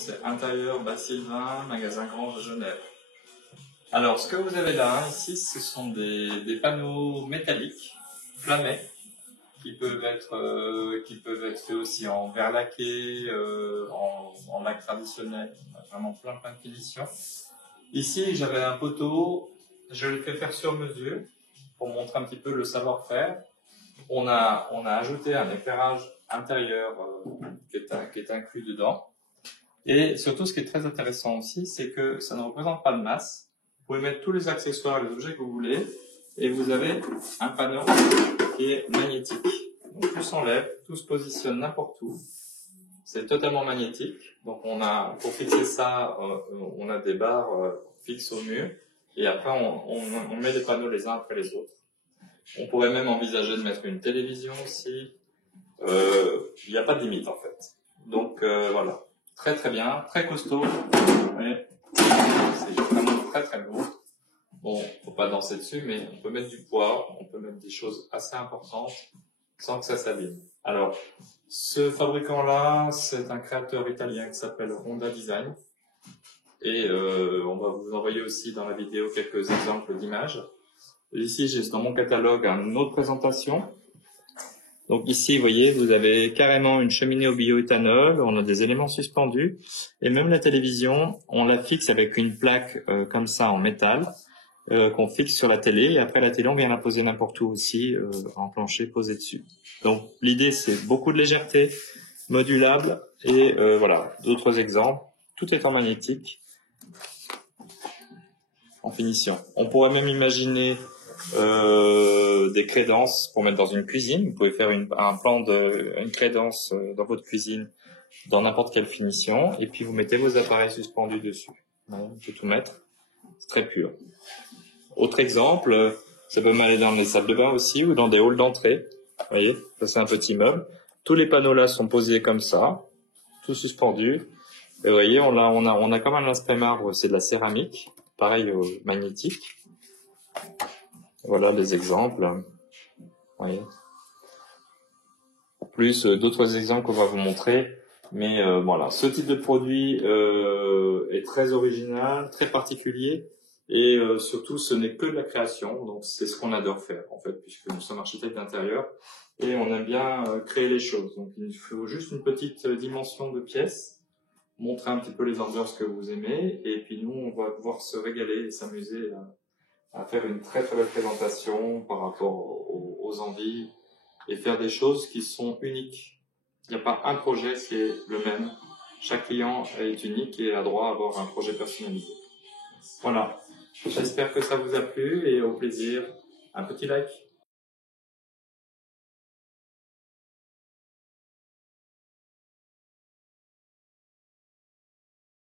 c'est Intérieur Bas Sylvain, magasin Grange de Genève. Alors, ce que vous avez là, ici, ce sont des panneaux métalliques, flammés, qui peuvent être faits aussi en verre laqué, en laque traditionnel, vraiment plein de finitions. Ici, j'avais un poteau, je l'ai fait faire sur mesure, pour montrer un petit peu le savoir-faire. On a ajouté un éclairage intérieur qui est inclus dedans. Et surtout, ce qui est très intéressant aussi, c'est que ça ne représente pas de masse. Vous pouvez mettre tous les accessoires et les objets que vous voulez, et vous avez un panneau qui est magnétique. Donc tout s'enlève, tout se positionne n'importe où. C'est totalement magnétique. Donc pour fixer ça, on a des barres fixes au mur, et après on met les panneaux les uns après les autres. On pourrait même envisager de mettre une télévision aussi. Il n'y a pas de limite en fait. Donc voilà, très très bien, très costaud. C'est vraiment très très lourd. Bon, faut pas danser dessus, mais on peut mettre du poids, on peut mettre des choses assez importantes sans que ça s'abîme. Alors, ce fabricant-là, c'est un créateur italien qui s'appelle Honda Design. Et on va vous envoyer aussi dans la vidéo quelques exemples d'images. Ici, j'ai dans mon catalogue une autre présentation. Donc ici, vous voyez, vous avez carrément une cheminée au bioéthanol, on a des éléments suspendus, et même la télévision, on la fixe avec une plaque comme ça en métal, qu'on fixe sur la télé, et après la télé, on vient la poser n'importe où aussi, en plancher posé dessus. Donc l'idée, c'est beaucoup de légèreté, modulable, et voilà, d'autres exemples. Tout est en magnétique, en finition. On pourrait même imaginer des crédences pour mettre dans une cuisine. Vous pouvez faire une crédence dans votre cuisine dans n'importe quelle finition, et puis vous mettez vos appareils suspendus dessus. Voilà, vous pouvez tout mettre. C'est très pur. Autre exemple, ça peut aller dans les salles de bain aussi ou dans des halls d'entrée. Vous voyez, ça c'est un petit meuble. Tous les panneaux là sont posés comme ça, tout suspendu. Et vous voyez, on a comme un aspect marbre, c'est de la céramique, pareil magnétique. Voilà les exemples. Vous voyez. Plus d'autres exemples qu'on va vous montrer. Mais voilà, ce type de produit est très original, très particulier. Et surtout, ce n'est que de la création. Donc, c'est ce qu'on adore faire, en fait, puisque nous sommes architectes d'intérieur. Et on aime bien créer les choses. Donc, il faut juste une petite dimension de pièce, montrer un petit peu les ambiances que vous aimez. Et puis, nous, on va pouvoir se régaler et s'amuser à faire une très très belle présentation par rapport aux envies et faire des choses qui sont uniques. Il n'y a pas un projet qui est le même. Chaque client est unique et a droit à avoir un projet personnalisé. Voilà. J'espère que ça vous a plu et au plaisir, un petit like.